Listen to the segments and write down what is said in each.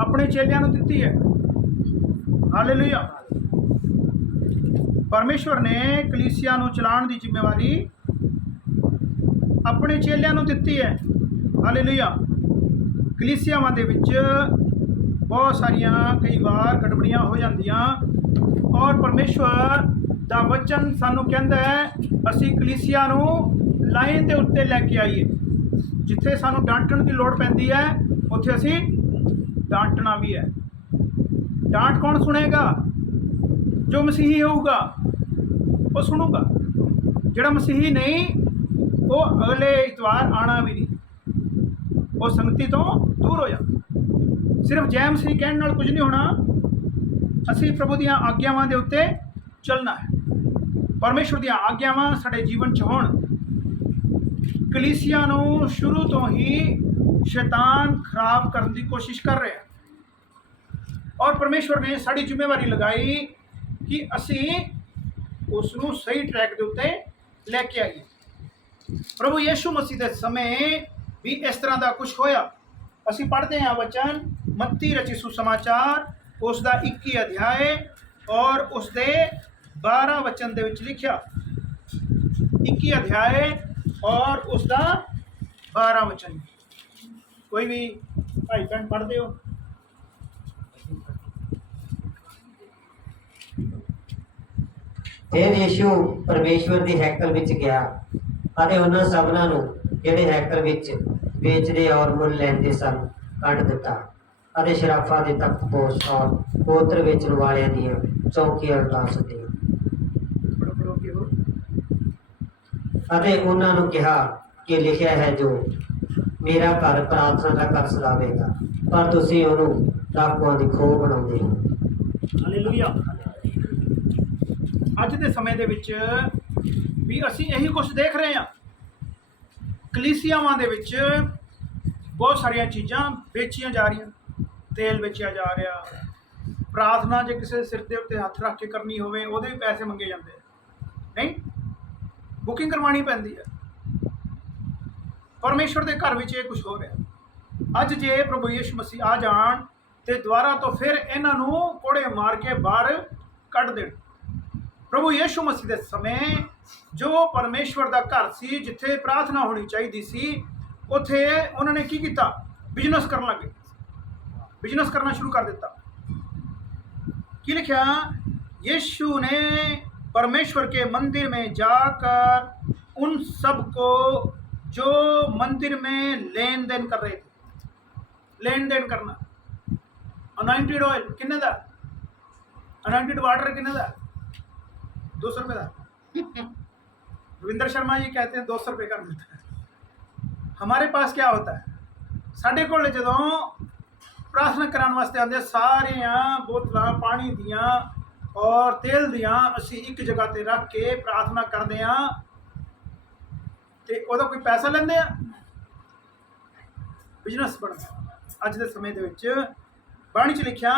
अपने चेलियां नूं दित्ती है। हालेलुया। परमेश्वर ने कलीसिया नूं चलाउण दी जिम्मेवारी अपने चेलियां नूं दित्ती है। हालेलुया। कलीसियावां दे विच बहुत सारियां कई बार गड़बड़ियां हो जांदियां और परमेश्वर दा वचन सानूं कहंदा है असीं कलीसिया नूं लाइन दे उत्ते लैके आईए। जिथे सानूं डांटण की लोड़ पैंदी है उत्थे असीं डांटना भी है। डांट कौन सुनेगा? जो मसीही होगा वो सुनूगा। जिहड़ा मसीही नहीं वो अगले इतवार आना भी नहीं, वो संगति तो दूर हो जा। सिर्फ जय मसीह कहण नाल कुछ नहीं होना, असीं प्रभु दीआं आग्यावां दे उत्ते चलना है। परमेश्वर दीआं आग्यावां साडे जीवन च होण। कलीसिया नूं शुरू तो ही शैतान खराब करने की कोशिश कर रहा है और परमेश्वर ने साड़ी जिम्मेवारी लगाई कि असी उसनूं सही ट्रैक के उत्ते लैके आईए। प्रभु यीशु मसीह के समय भी इस तरह का कुछ होया। असी पढ़ते हैं वचन मत्ती रची सुसमाचार उसका 21 अध्याय और उसके 12 वचन दे विच लिखिया। 21 अध्याय और उसका 12 वचन। कोई भी भाई बहन पढ़ते हो? फिर यीशु परमेश्वर ਦੀ ਹੈਕਲ ਵਿੱਚ ਗਿਆ ਅਤੇ ਉਹਨਾਂ ਸਭਨਾਂ ਨੂੰ ਜਿਹੜੇ ਹੈਕਲ ਵਿੱਚ ਵੇਚਦੇ ਔਰ ਮੁੱਲ ਲੈਂਦੇ ਸਨ ਕੱਢ ਦਿੱਤਾ ਅਤੇ ਸ਼ਰਾਫਾਂ ਦੇ ਤਖਤਪੋਸ਼ ਔਰ ਪੋਤਰ ਵੇਚਣ ਵਾਲਿਆਂ ਦੀਆਂ ਚੌਕੀਆਂ ਉਲਟਾ ਸੁੱਟੀਆਂ ਅਤੇ ਉਹਨਾਂ ਨੂੰ ਕਿਹਾ ਕਿ ਲਿਖਿਆ ਹੈ ਜੋ ਮੇਰਾ ਘਰ ਪ੍ਰਾਰਥਨਾ ਦਾ ਘਰ ਸਜਾਵੇਗਾ, ਪਰ ਤੁਸੀਂ ਉਹਨੂੰ ਡਾਕੂਆਂ ਦੀ ਖੋਹ ਬਣਾਉਂਦੇ ਹੋ। ਹਾਲੇਲੂਇਆ। ਅੱਜ ਦੇ ਸਮੇਂ ਦੇ ਵਿੱਚ ਵੀ ਅਸੀਂ ਇਹੀ ਕੁਝ ਦੇਖ ਰਹੇ ਹਾਂ। ਕਲੀਸਿਆਵਾਂ ਦੇ ਵਿੱਚ ਬਹੁਤ ਸਾਰੀਆਂ ਚੀਜ਼ਾਂ ਵੇਚੀਆਂ ਜਾ ਰਹੀਆਂ। ਤੇਲ ਵੇਚਿਆ ਜਾ ਰਿਹਾ। ਪ੍ਰਾਰਥਨਾ ਜੇ ਕਿਸੇ ਸਿਰ ਦੇ ਉੱਤੇ ਹੱਥ ਰੱਖ ਕੇ ਕਰਨੀ ਹੋਵੇ ਉਹਦੇ ਵੀ ਪੈਸੇ ਮੰਗੇ ਜਾਂਦੇ ਨਹੀਂ, ਬੁਕਿੰਗ ਕਰਵਾਉਣੀ ਪੈਂਦੀ ਹੈ। परमेश्वर के घर में ये कुछ हो रहा। अज जे प्रभु यीशु मसीह आ जान तो दोबारा तो फिर इन्हों कोड़े मार के बाहर कढ़ देन। प्रभु यीशु मसीह के समय जो परमेश्वर का घर सी जिथे प्रार्थना होनी चाहिए सी उथे उन्होंने की किया? बिजनेस करन लगे। बिजनेस करना शुरू कर दिता। की लिखा? यीशु ने परमेश्वर के मंदिर में जाकर उन सबको जो मंदिर में लेन देन कर रहे थे, लेन देन करना। अनॉइंटेड ऑयल किन्ने दा? अनॉइंटेड वाटर किन्ने दा? 200 रुपये का। रविंद्र शर्मा जी कहते हैं 200 रुपये का मिलता है। हमारे पास क्या होता है? साढ़े को जो प्रार्थना कराने वास्ते आते सारिया बोतल पानी दियाँ और तेल दियाँ असी एक जगह पर रख के प्रार्थना करते हैं तो वह कोई पैसा लेंदे आ? बिजनेस बनता। अज के समय के बाणी च लिखिया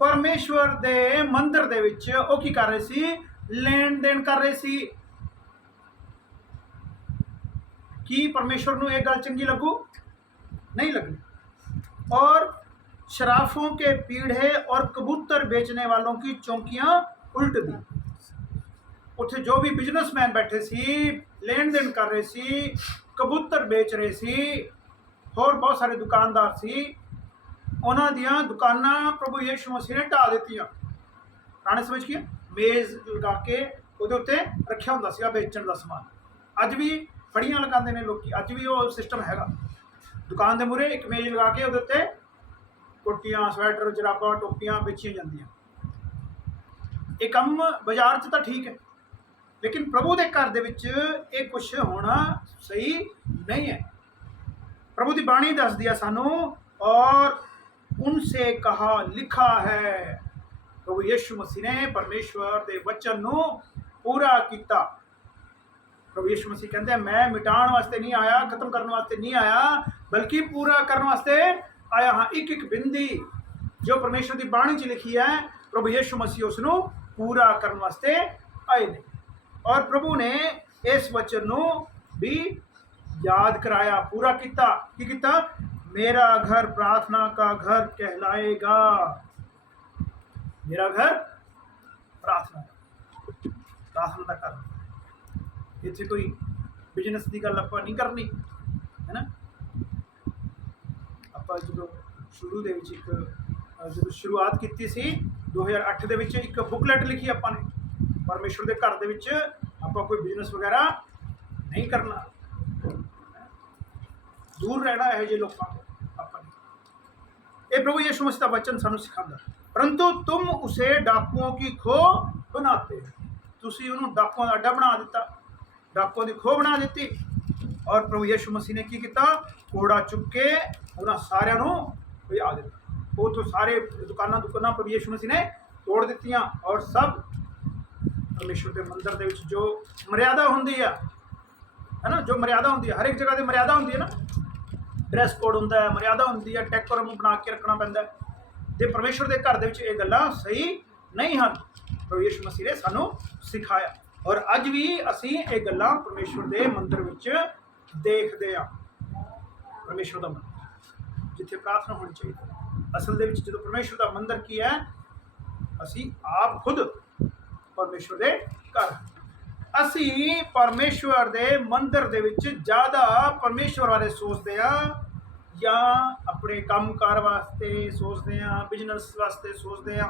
परमेश्वर के मंदिर दे विच वो की कर रहे सी? लेन देन कर रहे सी। की परमेश्वर को एक गल चंगी लगू? नहीं लगनी। और शराफों के पीढ़े और कबूतर बेचने वालों की चौकियां उल्ट दी। उत्थे जो भी बिजनेसमैन बैठे सी लेन देन कर रहे सी, कबूतर बेच रहे सी, होर बहुत सारे दुकानदार सी, उन्हों दियां दुकानां प्रभु यीशु मसीह ने ढा दित्तियां। पुराने समय की मेज़ लगा के उहदे उत्ते रखिया हुंदा सीगा बेचण दा समान। अज भी फड़ियां लगांदे ने लोग, अज भी वो सिस्टम हैगा। दुकान के मूहरे एक मेज़ लगा के उहदे उत्ते कोटियां स्वैटर जराबां टोपियां बेचियां जांदियां। ये काम बाजार च तां ठीक है लेकिन प्रभु के घर के कुछ होना सही नहीं है। प्रभु की बाणी दस दिया सानू और उनसे कहा लिखा है। प्रभु यीशु मसीह ने परमेश्वर के वचन को पूरा किया। प्रभु यीशु मसीह कहते हैं मैं मिटाने वास्ते नहीं आया, खत्म करने वास्ते नहीं आया, बल्कि पूरा करने वास्ते आया हाँ। एक एक बिंदी जो परमेश्वर की बाणी च लिखी है प्रभु यीशु मसीह उसनों पूरा करने वास्ते आए ने। और प्रभु ने इस वचन को भी याद कराया, पूरा किया। की किया? मेरा घर प्रार्थना का घर कहलाएगा। मेरा घर प्रार्थना ਦਾ ਘਰ। ਇੱਥੇ ਕੋਈ ਬਿਜ਼ਨਸ ਦੀ ਗੱਲ ਆਪਾਂ ਨਹੀਂ ਕਰਨੀ ਹੈ ਨਾ। ਆਪਾਂ ਜਦੋਂ ਸ਼ੁਰੂ ਦੇ ਵਿੱਚ ਜਦੋਂ ਸ਼ੁਰੂਆਤ ਕੀਤੀ ਸੀ 2008 ਦੇ ਵਿੱਚ ਇੱਕ ਬੁਕਲੈਟ ਲਿਖੀ ਆਪਾਂ ਨੇ, ਪਰਮੇਸ਼ਵਰ ਦੇ ਘਰ ਦੇ ਵਿੱਚ ਆਪਾਂ ਕੋਈ ਬਿਜ਼ਨਸ ਵਗੈਰਾ ਨਹੀਂ ਕਰਨਾ, दूर रहना है जो लोगों को अपन। ये प्रभु यीशु मसीह का वचन सानू सिखाता, परंतु तुम उसे डाकुओं की खो बनाते हो। तुसी उन्होंने डाकुओं का अड्डा बना दिता, डाकुओं की खो बना दी। और प्रभु यीशु मसीह ने की किया, घोड़ा चुक के उन्होंने सारिਆਂ ਨੂੰ भजा दिता। वो तो सारे दुकाना प्रभु यीशु मसीह ने तोड़ दित्तियां और सब परमेश्वर के मंदिर के विच जो मर्यादा होंदी है ना, जो मर्यादा होंदी है, हर एक जगह की मर्यादा होंदी है ना, ड्रैस कोड होंदा है, मर्यादा होंदी है, टैकोरम बना के रखना पैंदा है। ते परमेश्वर के घर दे विच ये गल्लां सही नहीं हैं। प्रभु यीशु मसीह ने सानू सिखाया और अज भी असीं ये गल्लां परमेश्वर के मंदिर विच देखदे आ। परमेश्वर का मंदिर जिथे प्रार्थना होनी चाहिए, असल दे विच जदों परमेश्वर का मंदिर की है, असीं आप खुद परमेश्वर के घर, ਅਸੀਂ परमेश्वर ਦੇ ਮੰਦਰ ਦੇ ਵਿੱਚ ਜ਼ਿਆਦਾ परमेश्वर ਬਾਰੇ ਸੋਚਦੇ ਆ ਜਾਂ ਆਪਣੇ ਕੰਮਕਾਰ ਵਾਸਤੇ ਸੋਚਦੇ ਆ, ਬਿਜ਼ਨਸ ਵਾਸਤੇ ਸੋਚਦੇ ਆ,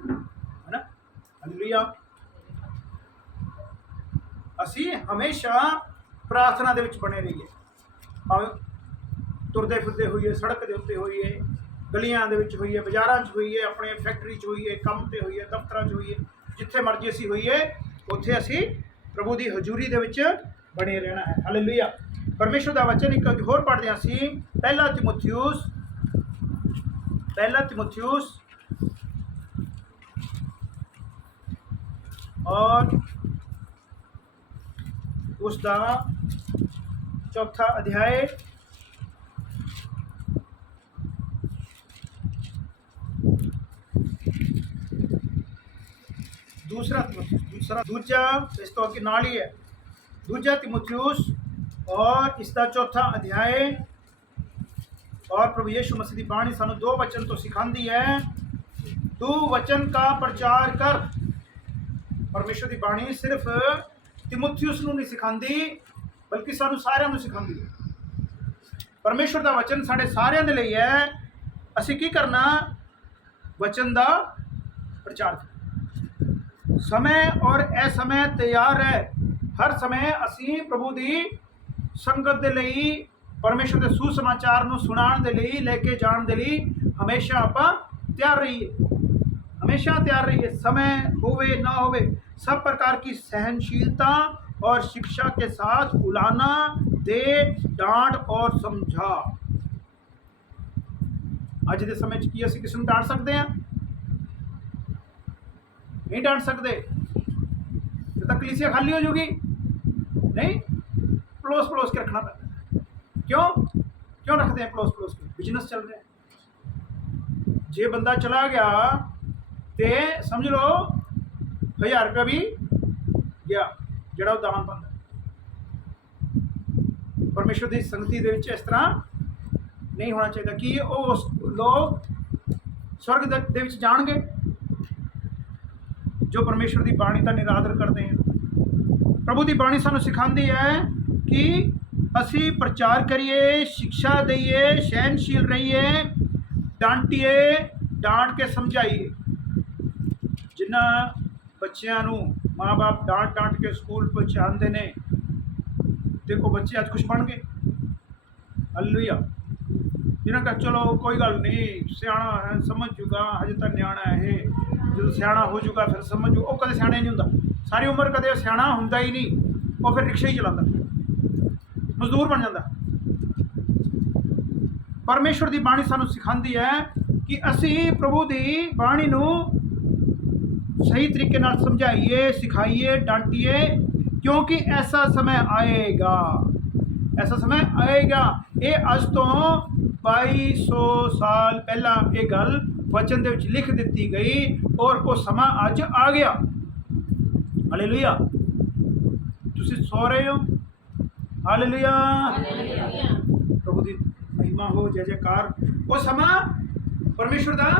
ਹੈ ਨਾ। ਹਾਲੇਲੂਇਆ। ਅਸੀਂ ਹਮੇਸ਼ਾ ਪ੍ਰਾਰਥਨਾ ਦੇ ਵਿੱਚ ਬਣੇ ਰਹੀਏ, ਭਾਵੇਂ ਤੁਰਦੇ ਫਿਰਦੇ ਹੋਈਏ, ਸੜਕ ਦੇ ਉੱਤੇ ਹੋਈਏ, ਗਲੀਆਂ ਦੇ ਵਿੱਚ ਹੋਈਏ, ਬਾਜ਼ਾਰਾਂ 'ਚ ਹੋਈਏ, ਆਪਣੇ ਫੈਕਟਰੀ 'ਚ ਹੋਈਏ, ਕੰਮ ਤੇ ਹੋਈਏ, ਦਫ਼ਤਰਾਂ 'ਚ ਹੋਈਏ, ਜਿੱਥੇ ਮਰਜ਼ੀ ਅਸੀਂ ਹੋਈਏ ਉੱਥੇ ਅਸੀਂ प्रभु की हजूरी दे विच बने रहना है। हालेलुया। परमेश्वर का वचन एक होर पढ़ते हैं, पहला तिमुथियुस और उसका 4 अध्याय दूजा इस तो अगे नाल ही है, दूजा तिमुथियुस और इसका 4 अध्याय। और प्रभु यीशु मसीह की बाणी सानू 2 वचन तो सिखाती है, तू वचन का प्रचार कर। परमेश्वर की बाणी सिर्फ तिमुथियुस नू नहीं सिखाती, बल्कि सानू सारिਆਂ ਨੂੰ सिखाती है। परमेश्वर का वचन साढ़े सारिਆਂ ਦੇ ਲਈ है। ਅਸੀਂ की करना, वचन का प्रचार करना। समय और असमय तैयार है, हर समय असी प्रभु की संगत के लिए, परमेश्वर के सुसमाचार नूं सुनाउण दे लई, लेके जाण दे लई हमेशा आपां तैयार रहिए, हमेशा तैयार रहिए। समय होवे ना होवे, सब प्रकार की सहनशीलता और शिक्षा के साथ उलाना दे, डांट और समझा। अज दे समय की असीं किसी नूं डांट सकते हैं? नहीं डांट सकते, तो कलीसिया खाली हो जाएगी। नहीं, पलोस के रखना पैदा। क्यों रखते हैं पलोस के? बिजनेस चल रहा है। जे बंदा चला गया तो समझ लो 1000 रुपया भी गया, जड़ा दान पाता। परमेश्वर की संगति दे विच इस तरह नहीं होना चाहिए कि वो लोग स्वर्ग दे विच जाणगे जो परमेश्वर की बाणी का निरादर करते हैं। प्रभु की बाणी सानू सिखाती है कि असी प्रचार करिए, शिक्षा दईए, सहनशील रहिए, डांटिए, डांट के समझाइए। जिन्ना बच्चों नू माँ बाप डांट के स्कूल पहुँचाते हैं, देखो बच्चे अज कुछ बन गए। हालेलुया। जिन्हें कहा चलो कोई गल नहीं, सियाणा है, समझ जूगा, हजे तो न्याणा है, जो सियाणा हो जूगा फिर समझ जू। वो कदे सियाणा नहीं होंदा, सारी उम्र कदे सियाणा होंदा ही नहीं, वो फिर रिक्शा ही चलाता, मजदूर बन जाता। परमेश्वर की बाणी सानू सिखाती है कि असी प्रभु की बाणी नू सही तरीके नाल समझाइए, सिखाइए, डांटिए, क्योंकि ऐसा समय आएगा, ऐसा समय आएगा। ये अज तो 2200 साल पहला ये गल वचन दे विच लिख दी गई और वो समा अज आ गया। हालेलुया। तुसीं सो रहे हो? हालेलुया। प्रभु की महिमा महिमा हो, जय जयकार। वो समा परमेश्वर दा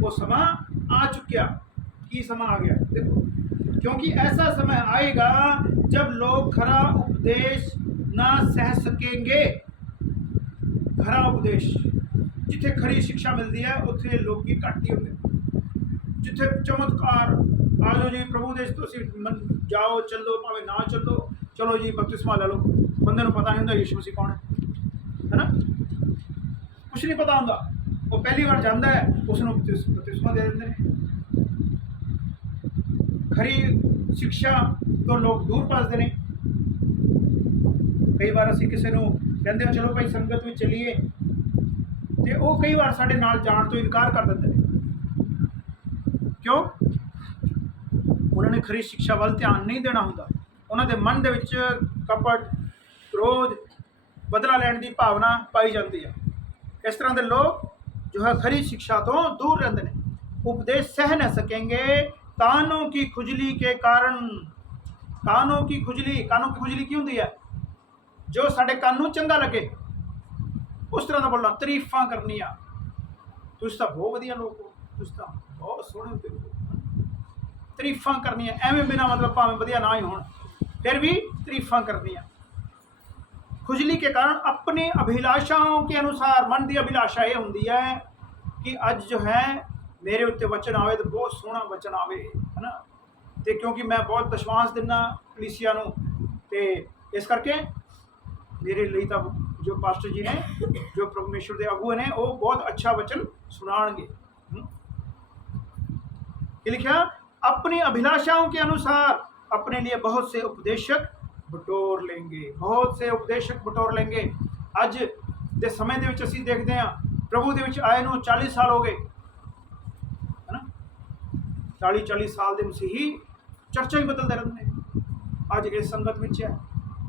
वो समा आ चुकिया। की समा आ गया देखो, क्योंकि ऐसा समय आएगा जब लोग खरा उपदेश ना सह सकेंगे। खरा उपदेश जिथे खरी शिक्षा मिलती है उत्थे लोग की घट ही होंगे। जिथे चमत्कार आ जाओ जी प्रभु देश तुम जाओ चलो भावे ना चलो, चलो जी बपतिस्मा ले लो, बंदे को पता नहीं होंगे यीशु मसीह कौन है ना, कुछ नहीं पता होंगे। वो पहली बार जाता है उसनों बपतिस्मा दे देंगे। खरी शिक्षा तो लोग दूर पासते हैं। कई बार असी किसी को कहते हैं चलो भाई संगत में चलीए, तो वो कई बार साढ़े नाल जाण तो इनकार कर देते हैं। क्यों? उन्होंने खरी शिक्षा वाल ध्यान नहीं देना होंदा। उन्होंने मन दे विच कपट, क्रोध, बदला लैण की भावना पाई जाती है। इस तरह के लोग जो है खरी शिक्षा तो दूर रहते हैं। उपदेश सह न सकेंगे कानों की खुजली के कारण। कानों की खुजली की होंगी है? जो साढ़े कान नूं चंगा लगे उस तरह का बोलना, तारीफा करनिया, तुसीं तां बहुत वधिया लोग हो, तुसीं तां बहुत सोहणे होते हो, तारीफा करनिया एवें बिना मतलब भावें वधिया ना ही होण फिर भी तारीफा करनिया। खुजली के कारण अपनी अभिलाषाओं के अनुसार, मन की अभिलाषा ये होंगी है कि अज जो है मेरे उत्ते वचन आवे तो बहुत सोहना वचन आवे, है ना, तो क्योंकि मैं बहुत विश्वास दिना कलीसिया नूं, ते इस करके मेरे लिए तो जो पास्टर जी ने, जो परमेश्वर के अगुए ने, वो बहुत अच्छा वचन सुनाएंगे। लिखा अपनी अभिलाषाओं के अनुसार अपने लिए बहुत से उपदेशक बटोर लेंगे। बहुत से उपदेशक बटोर लेंगे। अज के समय दे विच असीं देखते हैं प्रभु दे विच आए नूं 40 साल हो गए, है ना, 40 साल के मसीही चर्चा ही बदलते रहते हैं। अज इस संगत में है,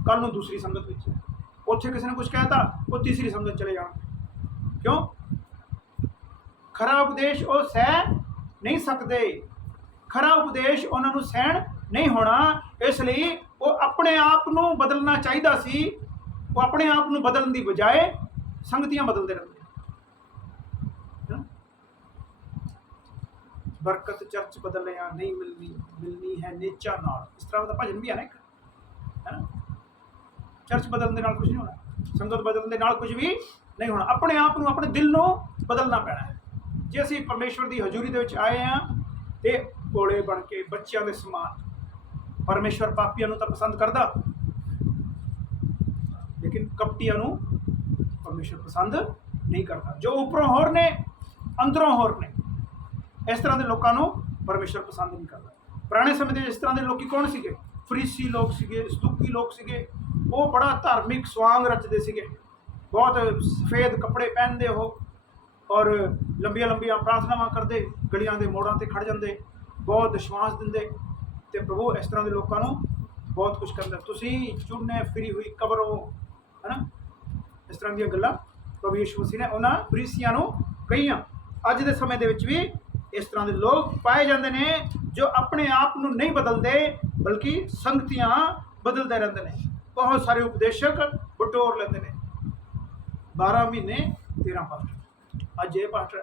कल नूं दूसरी संगत में है, उत्थे किसी ने कुछ कहता वो तीसरी संगत चले जाएंगे। क्यों? खरा उपदेश वो सह नहीं सकते, खरा उपदेश उन्होंने सहन नहीं होना, इसलिए वो अपने आप को बदलना चाहिए सी। वो अपने आप को बदलने की बजाय संगतियां बदलते रहते हैं। बरकत चर्च बदलिया नहीं मिलनी, मिलनी है नेचा नाल, इस तरह का भजन भी है ना एक, है ना। चर्च बदलने नाल कुछ नहीं होना, संगत बदलने नाल कुछ भी नहीं होना। अपने आप को, अपने दिल को बदलना पैना है। जे असी परमेश्वर की हजूरी दे विच आए हैं तो भोले बन के बच्चों के समान, परमेश्वर पापियों को तो पसंद करता, लेकिन कपटियां परमेश्वर पसंद नहीं करता। जो उपरों होर ने अंदरों होर ने, इस तरह के लोगों को परमेश्वर पसंद नहीं करता। पुराने समय में इस तरह के लोग कौन सीगे? फरीसी लोग सीगे, सदूकी लोग सीगे। वो बड़ा धार्मिक स्वांग रचते सीगे, बहुत सफेद कपड़े पहनते हो और लंबिया लंबिया प्रार्थनावां करते, गलियां के मोड़ों पर खड़ जाते, बहुत विश्वास देंगे। तो प्रभु इस तरह के लोगों को बहुत कुछ करता। तुसीं चुने फिरी हुई कबरों, है ना, इस तरह दी गल्लां प्रभु यीशु मसीह ने उन्होंने फरीसियां नूं कहीआं। अज के समय दे विच भी इस तरह के लोग पाए जाते हैं जो अपने आप को नहीं बदलते बल्कि संगतियां बदलते रहते हैं। बहुत सारे उपदेशक बटोर लेते हैं। 12 महीने 13 पास्टर, अज ये पास्टर,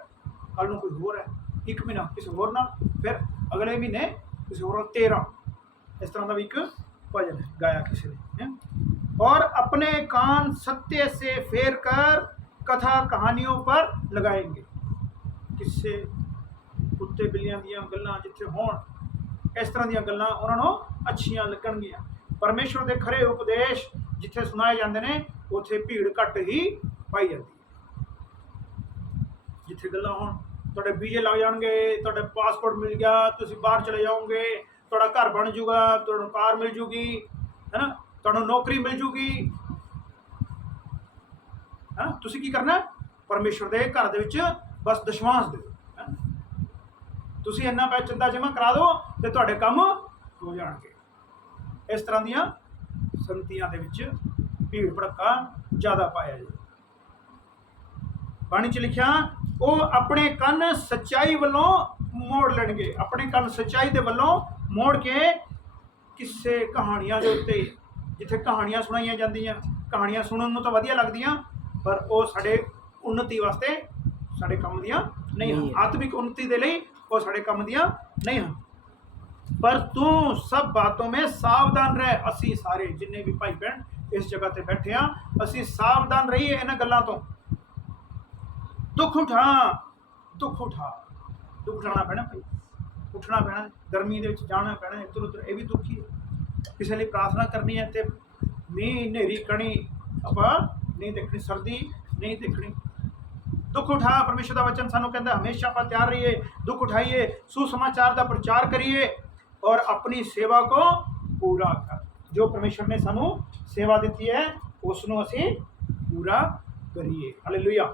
कल नूं कोई होर है, 1 महीना किसी होर नाल, फिर अगले महीने किसी होर 13। इस तरह का भी एक भजन है गाया किसी ने। और अपने कान सत्य से फेर कर कथा कहानियों पर लगाएंगे। किस्से, कुत्ते बिल्लियां दियां गल्लां जिथे होण, इस तरह दियां गल्लां उन्होंने अच्छियां लगणगियां। परमेश्वर के खरे उपदेश जिथे सुनाए जाते हैं उत्थे भीड़ घट ही पाई जाती है। जिथे गल्लां होण तुहाडे वीजे लग जाएंगे, तुहाडे पासपोर्ट मिल गया, तुसीं बाहर चले जाओगे, तुहाडा घर बन जूगा, तुहानूं कार मिल जूगी, है ना, तुहानूं नौकरी मिल जूगी, है ना। तुसीं की करना? परमेश्वर के घर दे विच बस विश्वास दो, तुसीं इन्ना पैसा चंदा जमा करा दो तो तुहाडे काम हो जाणगे। इस तरह दियां संगतियां दे विच भीड़ भड़का ज़्यादा पाया जाए। बाणी च लिखिया वो अपने कन सच्चाई वालों मोड़ लेंगे। अपने कन सच्चाई के वालों मोड़ के किस्से कहानियां के उत्ते, जिथे कहानियां सुनाई जांदियां, कहानियां सुनने तो वधिया लगदियां, ਪਰ ਉਹ ਸਾਡੇ ਉન્નਤੀ ਵਾਸਤੇ ਸਾਡੇ ਕੰਮ ਦੀਆਂ ਨਹੀਂ ਹਨ। ਆਤਮਿਕ ਉन्नति ਦੇ ਲਈ ਉਹ ਸਾਡੇ ਕੰਮ ਦੀਆਂ ਨਹੀਂ ਹਨ। ਪਰ ਤੂੰ ਸਭ ਬਾਤੋਂ में ਸਾਵਧਾਨ ਰਹਿ। ਅਸੀਂ ਸਾਰੇ ਜਿੰਨੇ ਵੀ ਭਾਈ ਭੈਣ ਇਸ ਜਗ੍ਹਾ ਤੇ ਬੈਠੇ ਆ, ਅਸੀਂ ਸਾਵਧਾਨ ਰਹੀਏ ਇਹਨਾਂ ਗੱਲਾਂ ਤੋਂ। ਦੁੱਖ ਉਠਾਣਾ ਪੈਣਾ ਭਾਈ, ਉੱਠਣਾ ਪੈਣਾ। ਗਰਮੀ ਦੇ ਵਿੱਚ ਜਾਣਾ ਪੈਣਾ ਇੱਧਰ ਉੱਧਰ, ਇਹ ਵੀ ਦੁੱਖ ਹੀ ਹੈ। ਕਿਸੇ ਲਈ ਪ੍ਰਾਰਥਨਾ ਕਰਨੀ ਹੈ ਤੇ ਮੀਂਹ ਹਨੇਰੀ ਕਣੀ ਆਪਾਂ ਨਹੀਂ ਦੇਖਣੀ, ਸਰਦੀ ਨਹੀਂ ਦੇਖਣੀ। ਦੁੱਖ ਉਠਾ। परमेश्वर का वचन सानू कहता हमेशा आप तैयार रहिए, दुख उठाइए, सुसमाचार का प्रचार करिए और अपनी सेवा को पूरा कर। जो परमेश्वर ने सानू सेवा दी है उसनों असी पूरा करिए। हालेलुया।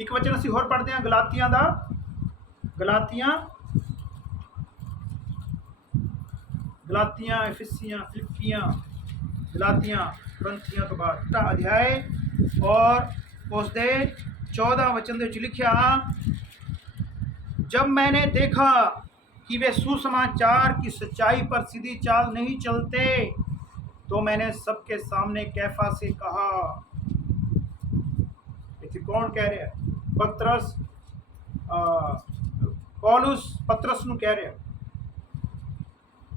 एक वचन असी होर पढ़ते हैं गलातियां दा, गलातियां इफिसियां फिलिपियां गलातियां करंथियां तो बाद अध्याय और उसके 14 वचन ਦੇ ਵਿੱਚ ਲਿਖਿਆ, जब मैंने देखा कि वे सुसमाचार की सच्चाई पर सीधी चाल नहीं चलते तो मैंने सबके सामने कैफा से कहा। इसे कौन कह रहा है? पतरस, पौलुस पतरस ਨੂੰ कह रहा है।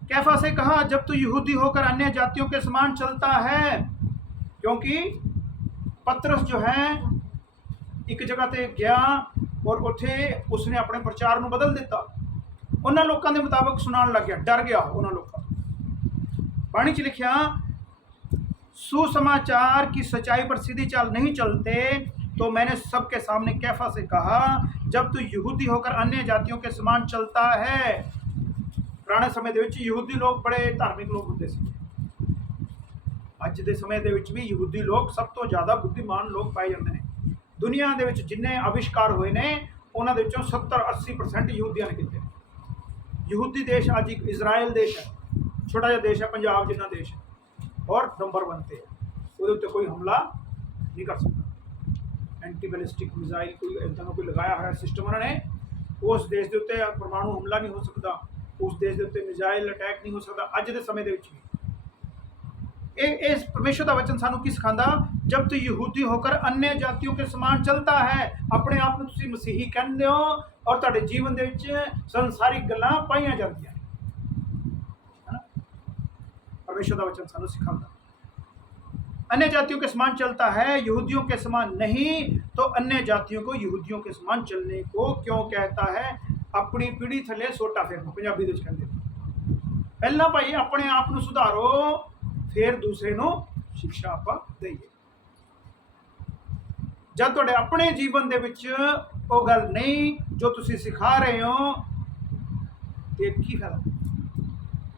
कैफा से कहा, जब तू यहूदी होकर अन्य जातियों के समान चलता है। क्योंकि पतरस जो है एक जगह ते गया और उत्थे उसने अपने प्रचार ਨੂੰ बदल दिता। उन्होंने लोगों के मुताबिक सुनाने लग गया, डर गया उन्होंने लोगों। पानी च लिखिया, सुसमाचार की सच्चाई पर सीधी चाल नहीं चलते तो मैंने सबके सामने कैफा से कहा, जब तू यहूदी होकर अन्य जातियों के समान चलता है। पुराने समय ਦੇ ਵਿੱਚ ਯਹੂਦੀ ਲੋਕ ਬੜੇ ਧਾਰਮਿਕ ਲੋਕ ਹੁੰਦੇ ਸੀ। ਅੱਜ ਦੇ ਸਮੇਂ ਦੇ ਵਿੱਚ ਵੀ ਯਹੂਦੀ ਲੋਕ ਸਭ ਤੋਂ ਜ਼ਿਆਦਾ ਬੁੱਧੀਮਾਨ ਲੋਕ ਪਾਏ ਜਾਂਦੇ ਨੇ। ਦੁਨੀਆ ਦੇ ਵਿੱਚ ਜਿੰਨੇ ਆਵਿਸ਼ਕਾਰ ਹੋਏ ਨੇ ਉਹਨਾਂ ਦੇ ਵਿੱਚੋਂ 70-80% ਯਹੂਦੀਆਂ ਨੇ ਕੀਤੇ। ਯਹੂਦੀ ਦੇਸ਼ ਅੱਜ ਇੱਕ ਇਜ਼ਰਾਈਲ ਦੇਸ਼ ਹੈ, ਛੋਟਾ ਜਿਹਾ ਦੇਸ਼ ਹੈ, ਪੰਜਾਬ ਜਿੰਨਾ ਦੇਸ਼ ਹੈ, ਔਰ ਨੰਬਰ 1 ਤੇ ਹੈ। ਉਹਦੇ ਉੱਤੇ ਕੋਈ ਹਮਲਾ ਨਹੀਂ ਕਰ ਸਕਦਾ। ਐਂਟੀ ਬੈਲਿਸਟਿਕ ਮਿਜ਼ਾਈਲ ਕੋਈ ਇੱਦਾਂ ਦਾ ਕੋਈ ਲਗਾਇਆ ਹੋਇਆ ਸਿਸਟਮ ਉਹਨਾਂ ਨੇ। ਉਸ ਦੇਸ਼ ਦੇ ਉੱਤੇ ਪਰਮਾਣੂ ਹਮਲਾ ਨਹੀਂ ਹੋ ਸਕਦਾ, ਉਸ ਦੇਸ਼ ਦੇ ਉੱਤੇ ਮਿਜ਼ਾਈਲ ਅਟੈਕ ਨਹੀਂ ਹੋ ਸਕਦਾ ਅੱਜ ਦੇ ਸਮੇਂ ਦੇ ਵਿੱਚ ਵੀ। इस परमेश्वर का वचन सानू की सिखांदा, जब तू यहूदी होकर अन्य जातियों के समान चलता है। अपने आप में तुसी मसीही कहंदे हो और तुहाडे जीवन दे विच संसारिक गल्लां पाईयां जांदियां है ना। परमेश्वर का वचन सानू सिखांदा अन्य जातियों के समान चलता है, यहूदियों के समान नहीं। तो अन्य जातियों को यहूदियों के समान चलने को क्यों कहता है? अपनी पीढ़ी थले सोटा फेरना, पंजाबी दे विच कहंदे। पहला भाई अपने आप नू सुधारो, फिर दूसरे ਨੂੰ ਸਿੱਖਿਆ ਆਪਾਂ ਦਈਏ। ਜਦ ਤੁਹਾਡੇ ਆਪਣੇ ਜੀਵਨ ਦੇ ਵਿੱਚ ਉਹ ਗੱਲ ਨਹੀਂ ਜੋ ਤੁਸੀਂ ਸਿਖਾ ਰਹੇ ਹੋ ਤੇ ਕੀ ਫਾਇਦਾ?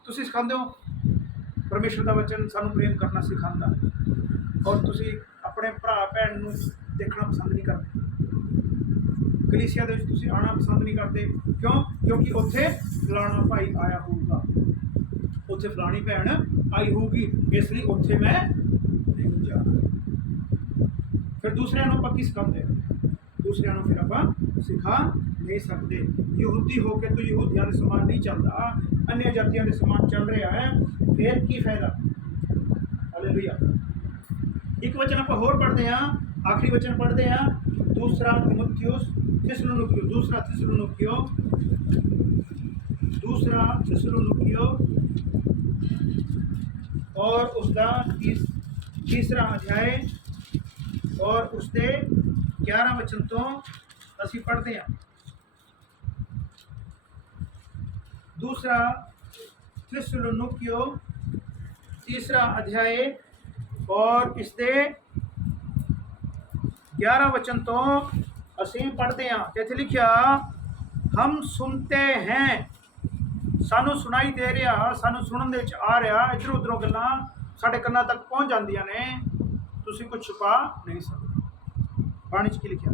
ਤੁਸੀਂ ਸਿਖਾਉਂਦੇ ਹੋ ਪਰਮੇਸ਼ਰ ਦਾ ਵਚਨ ਸਾਨੂੰ ਪ੍ਰੇਮ ਕਰਨਾ ਸਿਖਾਉਂਦਾ, ਔਰ ਤੁਸੀਂ ਆਪਣੇ ਭਰਾ ਭੈਣ ਨੂੰ ਦੇਖਣਾ ਪਸੰਦ ਨਹੀਂ ਕਰਦੇ। ਕਲੀਸਿਆ ਦੇ ਵਿੱਚ ਤੁਸੀਂ ਆਉਣਾ ਪਸੰਦ ਨਹੀਂ ਕਰਦੇ। ਕਿਉਂ? ਕਿਉਂਕਿ ਉੱਥੇ ਫਲਾਣਾ ਭਾਈ ਆਇਆ ਹੋਊਗਾ, ਉੱਥੇ ਫਲਾਣੀ ਭੈਣ आई होगी, इसलिए उत्थे मैं नहीं जा। फिर दूसरे ਆਪਾਂ ਕੀ ਸਿਖਾਉਂਦੇ? दूसरे फिर आप सिखा नहीं सकते। यहूदी होके तो यहूदियों के समान नहीं चलता, अन्य जातियों के समान चल रहा है, फिर की फायदा? हालेलुया। एक वचन आप होर पढ़ते हैं, आखिरी वचन पढ़ते हैं, दूसरा थिस्सलुनीकियों और उसका तीसरा अध्याय और उसके 11 वचन तो असी पढ़ते हैं। दूसरा थिस्सलुनीकियों तीसरा अध्याय और इसके 11 वचन तो असी पढ़ते हैं। इत्थे लिखिया, हम सुनते हैं, सानू सुनाई दे रहा, सानू सुनने दे विच आ रहा, इधर उधरों गल्लां साडे कन्नां तक पहुँच जांदियां ने, तुसीं कुछ छुपा नहीं सकते। बाणी च की लिखिया,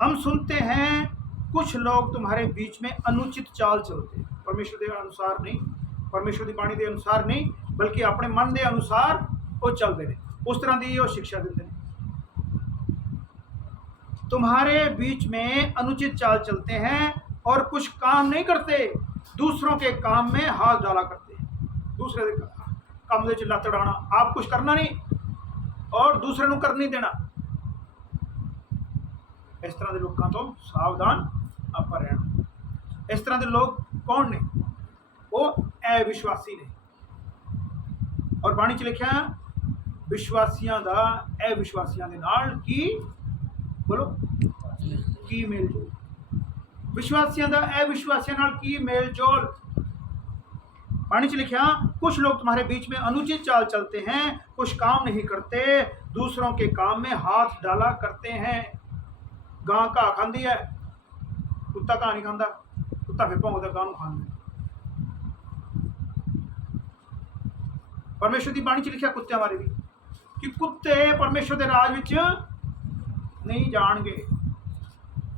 हम सुनते हैं कुछ लोग तुम्हारे बीच में अनुचित चाल चलते। परमेश्वर के अनुसार नहीं, परमेश्वर की बाणी के अनुसार नहीं, बल्कि अपने मन के अनुसार वो चलते हैं, उस तरह की वो शिक्षा देते हैं। तुम्हारे बीच में अनुचित चाल चलते हैं और कुछ काम नहीं करते, दूसरों के काम में हाथ डाला करते हैं। दूसरे काम में लत डाना, आप कुछ करना नहीं और दूसरे को कर नहीं देना। इस तरह के लोगों तो सावधान आप रहना। इस तरह के लोग कौन ने? वो अविश्वासी ने। और बाणी च लिखा विश्वासियों का अविश्वासियों के नाल की बोलो की मेल जोल, विश्वासियों का अविश्वासियों नाल की मेल जोल। बाणी च लिखा कुछ लोग तुम्हारे बीच में अनुचित चाल चलते हैं, कुछ काम नहीं करते, दूसरों के काम में हाथ डाला करते हैं। गां घा खाती है, कुत्ता घा नहीं खाता, कुत्ता फिर भौंकदा गां नूं खांदा। परमेश्वर की बाणी च लिखा कुत्तियां बारे भी कि कुत्ते परमेश्वर के राज विच नहीं जाणगे,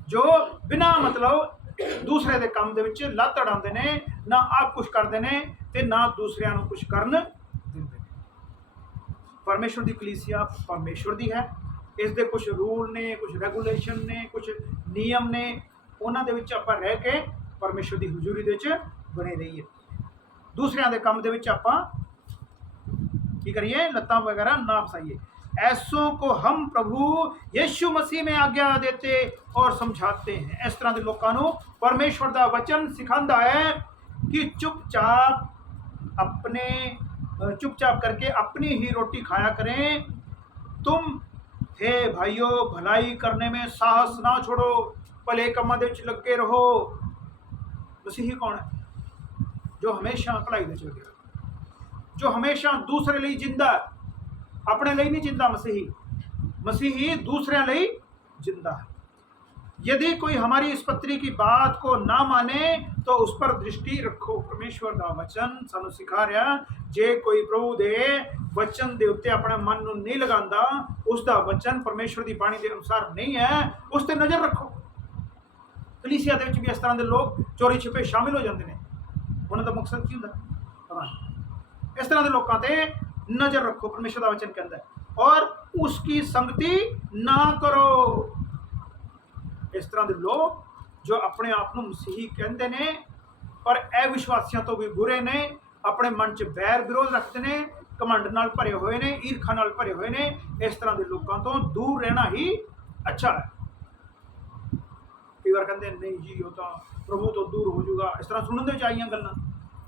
जो बिना मतलब दूसरे के काम दे विच लत्त अड़ांदे ने, ना आप कुछ करते हैं ते ना दूसरिਆਂ ਨੂੰ कुछ करन दिंदे। परमेश्वर की कलीसिया परमेश्वर की है, इस दे कुछ रूल ने, कुछ रेगूलेशन ने, कुछ नियम ने, उन्हां दे विच आपां रह के परमेश्वर की हजूरी दे विच बने रहिए। दूसरिਆਂ ਦੇ ਕੰਮ ਦੇ ਵਿੱਚ ਆਪਾਂ की करिए, लत्तां वगैरह ना फसाइए। ऐसों को हम प्रभु यीशु मसीह में आज्ञा देते और समझाते हैं। इस तरह के लोगों को परमेश्वर का वचन सिखाता है कि चुपचाप करके अपनी ही रोटी खाया करें। तुम हे भाइयों भलाई करने में साहस ना छोड़ो, भले कामां दे विच लगे रहो। मसीही कौन है? जो हमेशा भलाई दे चल गया, जो हमेशा दूसरे लिए जिंदा, अपने लिए नहीं जिंदा। मसीही दूसरे लिए जिंदा है। यदि कोई हमारी इस पत्री की बात को ना माने तो उस पर दृष्टि रखो। परमेश्वर का वचन सानू सिखा रहा, जे कोई प्रभु दे वचन दे उत्ते अपने मन नूं नहीं लगांदा, उसका वचन परमेश्वर की बाणी के अनुसार नहीं है, उस ते नज़र रखो। कलीसिया दे विच भी इस तरह के लोग चोरी छिपे शामिल हो जाते हैं। उन्हां दा मकसद की हुंदा? पता नहीं। इस तरह के लोगों पर नज़र रखो, परमेश्वर का वचन कहता है, और उसकी संगति ना करो। इस तरह के लोग जो अपने आप को मसीही कहते हैं पर अविश्वासियों तो भी बुरे ने, अपने मन च बैर विरोध रखते हैं, घमंड नाल भरे हुए ने, ईर्खा नाल भरे हुए ने। इस तरह के लोगों तो दूर रहना ही अच्छा है। कई बार कहते हैं नहीं जी वो तो प्रभु तो दूर हो जाऊगा, इस तरह सुनने दे चाहिए गल्लां,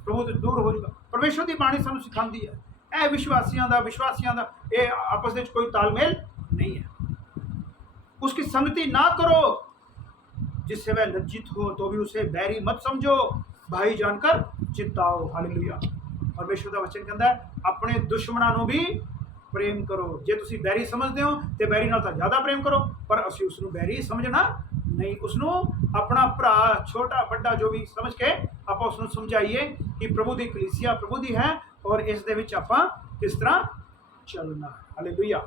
प्रभु तो दूर हो जाएगा। परमेश्वर की बाणी सानू सिखाती है अविश्वासियों का विश्वासियों का ये आपस में कोई तालमेल नहीं है। उसकी संगति ना करो, जिससे वह लज्जित हो तो भी उसे बैरी मत समझो, भाई जानकर चिताओ। हालेलुया। परमेश्वर का वचन कहता है अपने दुश्मनों को भी प्रेम करो। जे तुसी बैरी समझते हो तो बैरी नाल तां ज़्यादा प्रेम करो, पर असीं उसनूं बैरी समझना नहीं, उसनूं अपना भरा छोटा बड़ा जो भी समझ के आप उसनूं समझाइए कि प्रभु की कलीसिया प्रभु की है और इस दे विच आपां किस तरह चलना। Hallelujah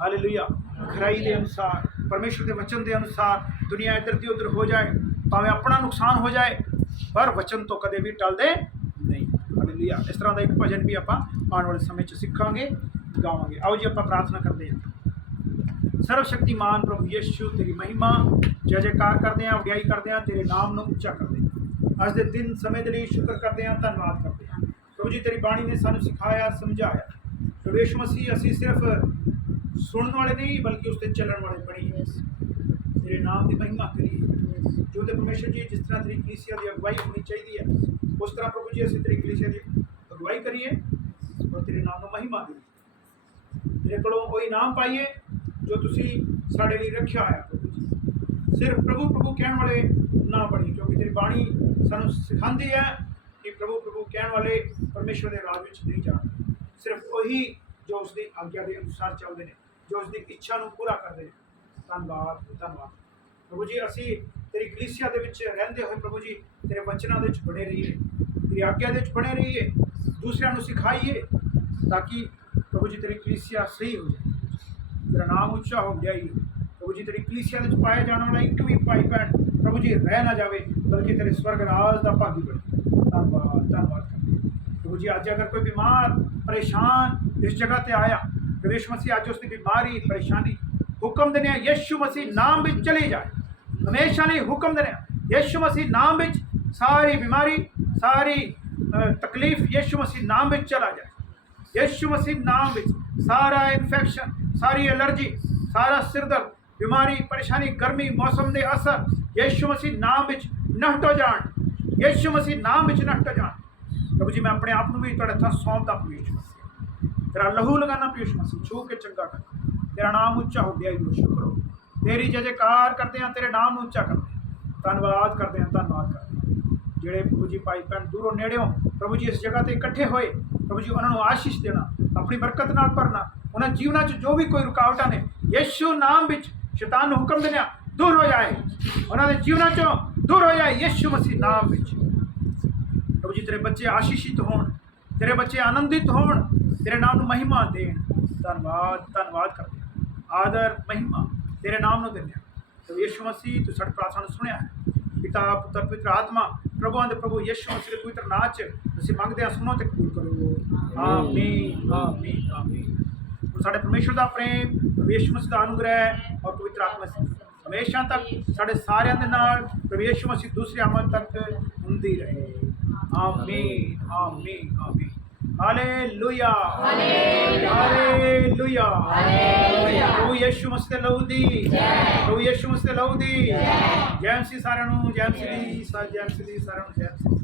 hallelujah. खराई के अनुसार, परमेश्वर के वचन के अनुसार दुनिया इधर की उधर हो जाए, भावें अपना नुकसान हो जाए, पर वचन तो कदे भी टलदे नहीं। हालेलुया। इस तरह का एक भजन भी आपां आने वाले समय च सिखांगे, गावांगे। आओ जी आपां प्रार्थना करते हैं। सर्वशक्तिमान प्रभु यीशु तेरी महिमा जय जयकार करते हैं, वडियाई करते हैं, तेरे नाम नूं उच्चा करते हैं। अज दे दिन समय के लिए शुक्र करते हैं, धन्यवाद करते हैं। प्रभु जी तेरी बाणी ने सानू सिखाया समझाया। प्रभु यीशु मसीह असीं सिर्फ सुनने वाले नहीं बल्कि उससे चलने वाले बनी। तेरे नाम की महिमा करिए। जो तो परमेश्वर जी जिस तरह तेरी कलीसिया की अगुवाई होनी चाहिए उस तरह प्रभु जी असीं तेरी कलीसिया की अगुवाई करिए और तेरे नाम को महिमा करिए। तेरे कोलों कोई नाम पाइए जो तुसी साढ़े लिए रखा है। प्रभु जी सिर्फ प्रभु प्रभु कहने वाले ना बनी, क्योंकि तेरी बाणी सानू सिखाती है कि प्रभु प्रभु कहने वाले परमेश्वर के राज में नहीं जाते, सिर्फ वही जो उसकी आज्ञा के अनुसार चलते हैं, जो उसकी इच्छा को पूरा करते हैं। धन्यवाद धन्यवाद प्रभु जी। असी तेरी कलीसिया के रहते हुए प्रभु जी तेरे वचनों के बने रहिए, तेरी आज्ञा के बने रहिए, दूसरों को सिखाइए ताकि प्रभु जी तेरी कलीसिया सही हो जाए, तेरा नाम उच्चा हो जाए। प्रभु जी तेरी कलीसिया के पाए जाने वाला एक भी भाई बहन प्रभु जी रह ना जाए, बल्कि तेरे स्वर्ग राज का भागी बने। धन्यवाद धन्यवाद प्रभु जी। अज अगर कोई बीमार परेशान इस जगह पर आया, यीशु मसीह अज उसकी बीमारी परेशानी हुक्म देने यीशु मसीह नाम में चली जाए, हमेशा नहीं हुक्म देने यीशु मसीह नाम में सारी बीमारी सारी तकलीफ यीशु मसीह नाम में चला जाए। यीशु मसीह नाम में सारा इन्फेक्शन, सारी एलर्जी, सारा सिर दर्द बीमारी परेशानी गर्मी मौसम के असर यीशु मसीह नाम विच नष्ट हो जान, यीशु मसीह नाम विच नष्ट हो जान। प्रभु जी मैं अपने आप को भी तुहाडे हत्थां सौंपदा प्रभु यीशु मसीह, तेरा लहू लगाना प्रभु यीशु मसीह, छू के चंगा कर, तेरा नाम उच्चा हो गया ही शुक्र हो, तेरी जय जयकार करते हैं, तेरे नाम नूं उच्चा करते हैं, धन्नवाद करते हैं, धन्नवाद करते हैं। ਜਿਹੜੇ प्रभु जी भाई भैन दूरों नेड़ों प्रभु जी इस जगह ते इकट्ठे होए, प्रभु जी उन्होंने आशीष देना, अपनी बरकत नाल भरना, उन्होंने जीवना च जो भी कोई रुकावटां ने यीशु नाम विच शैतान नूं हुक्म देना दूर हो जाए, उन्होंने जीवना चों दूर हो जाए यीशु मसीह नाम विच। प्रभु जी तेरे बच्चे आशीषित होण, तेरे बच्चे आनंदित होण, तेरे नाम नूं महिमा देण, धन्नवाद धन्नवाद करते हैं, आदर महिमा तेरे नाम नूं दिंदे हां। तो यीशु मसीह तू साडी प्रार्थना नूं सुणिया है, पिता पुत्र पवित्र आत्मा प्रभुआं दे प्रभु यीशु मसीह दे पवित्र नाम च ਅਸੀਂ ਮੰਗਦੇ ਹਾਂ, सुनो ते कबूल करो, आमीन आमीन आमीन। और साडे परमेश्वर दा प्रेम, प्रभु यीशु मसीह दा अनुग्रह और पवित्र आत्मा हमेशा तक साडे सारिਆਂ ਦੇ ਨਾਲ प्रभु यीशु मसीह दूसरी आमद तक ਹੁੰਦੀ ਰਹੇ, आमीन आमीन आमीन। हालेलुया हालेलुया हालेलुया। प्रभु यीशु मसीह दे लहू दी, प्रभु यीशु मसीह दे लहू दी जय मसीह साਰਿਆਂ ਨੂੰ, जय मसीह दी, जय मसीह दी साਰਿਆਂ ਨੂੰ जय मसीह।